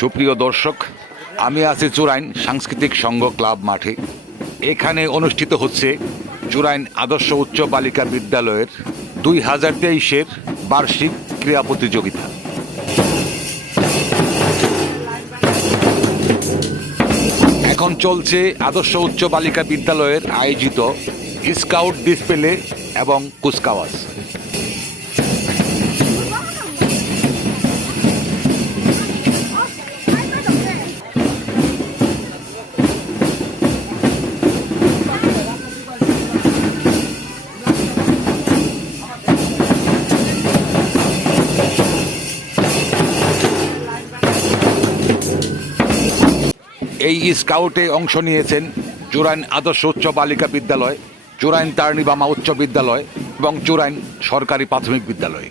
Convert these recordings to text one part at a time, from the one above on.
সুপ্রিয় দর্শক, আমি আছি চুরাইন সাংস্কৃতিক সংঘ ক্লাব মাঠে। এখানে অনুষ্ঠিত হচ্ছে চুরাইন আদর্শ উচ্চ বালিকা বিদ্যালয়ের দুই হাজার তেইশের বার্ষিক ক্রীড়া প্রতিযোগিতা। এখন চলছে আদর্শ উচ্চ বালিকা বিদ্যালয়ের আয়োজিত স্কাউট ডিসপ্লে এবং কুচকাওয়াজ। এই স্কাউটে অংশ নিয়েছেন চুরাইন আদর্শ উচ্চ বালিকা বিদ্যালয় চুরাইন তার্নিবামা বামা উচ্চ বিদ্যালয় এবং চুরাইন সরকারি প্রাথমিক বিদ্যালয়।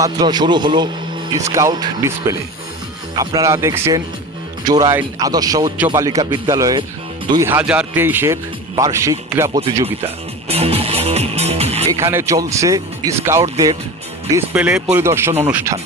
মাত্র শুরু হলো স্কাউট ডিসপ্লে। আপনারা দেখছেন জোরাইল আদর্শ উচ্চ বালিকা বিদ্যালয়ের দুই হাজার তেইশের বার্ষিক ক্রীড়া প্রতিযোগিতা। এখানে চলছে স্কাউটদের ডিসপ্লে পরিদর্শন অনুষ্ঠান।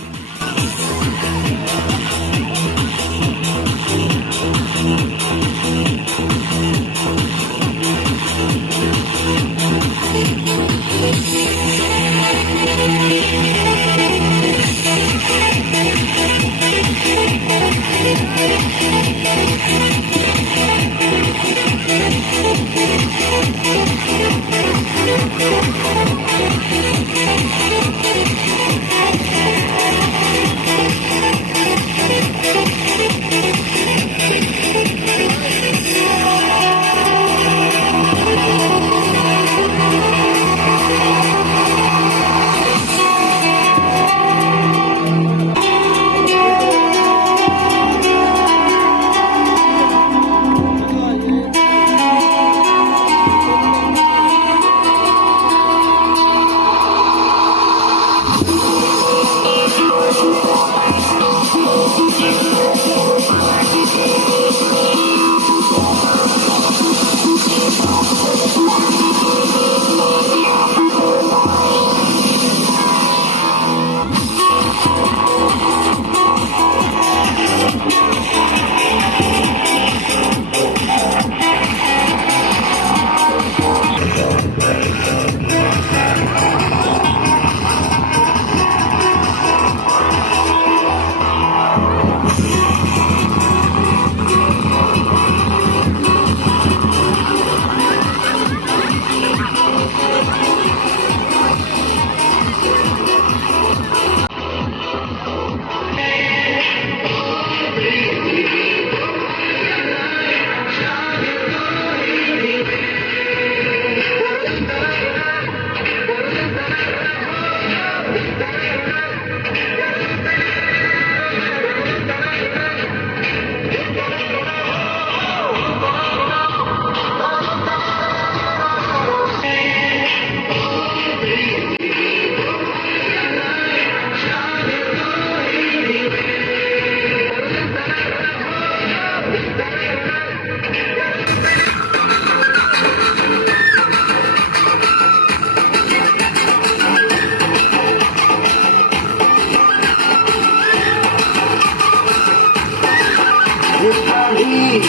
বাঙালি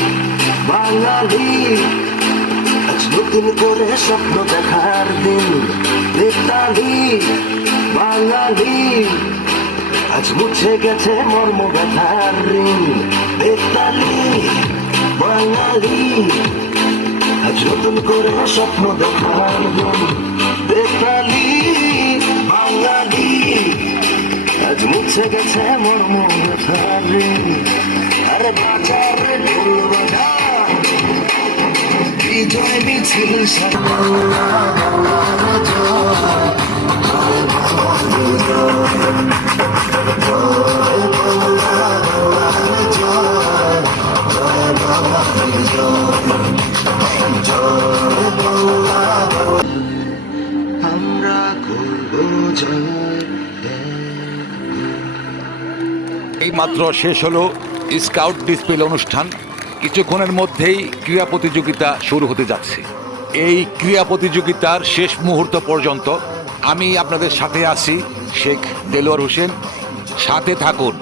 বাঙালি। আজ নতুন করে স্বপ্ন দেখার দিন দেবতালি বাঙালি। আজ মুছে গেছে মর্ম ব্যথার ঋণ দেবতালি বাঙালি। আজ নতুন করে স্বপ্ন দেখার দিন বেতালি বাঙালি। আজ মুছে গেছে মোর আরে বাজারে ঢোল বাজা বিজয় মিছিল আমরা করব জয় এই মাত্র শেষ হলো স্কাউট ডিসপ্লে অনুষ্ঠান কিছুক্ষণের মধ্যেই ক্রীড়া প্রতিযোগিতা শুরু হতে যাচ্ছে। এই ক্রীড়া প্রতিযোগিতার শেষ মুহূর্ত পর্যন্ত আমি আপনাদের সাথে আছি শেখ দেলোয়ার হোসেন। সাথে থাকুন।